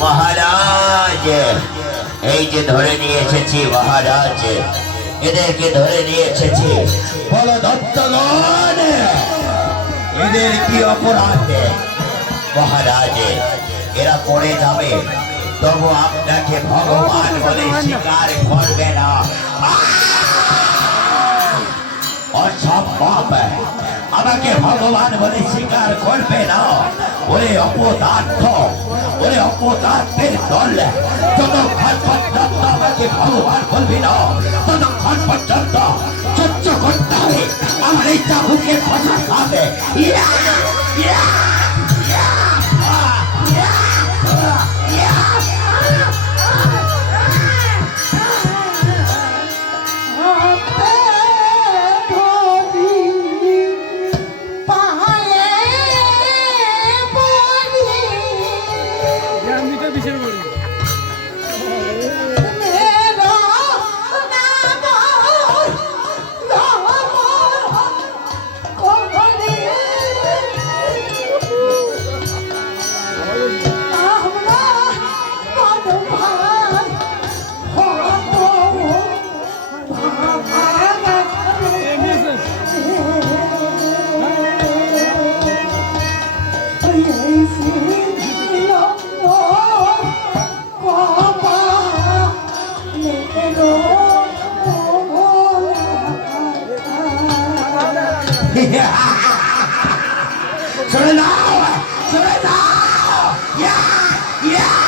মহারাজ, এই যে ধরে নিয়ে এসেছি মহারাজ, এদেরকে ধরে নিয়ে এসেছি। বলো দত্তগণ, এদের কি অপরাধ? মহারাজ, এরা পড়ে যাবে, তবু আপনাকে ভগবান বলে স্বীকার করবে না। অসম্ভব, আমাকে ভগবান বলে স্বীকার করবে না। ওরে অপদার্থ, ওরে অপদার্থের দল, যতক্ষণ পর্যন্ত আমাকে ভগবান বলবি না, ততক্ষণ পর্যন্ত সহ্য করতে হবে। আমার এই চাবুকে ফসাতে হবে। Surrender! Surrender! Yeah! Yeah!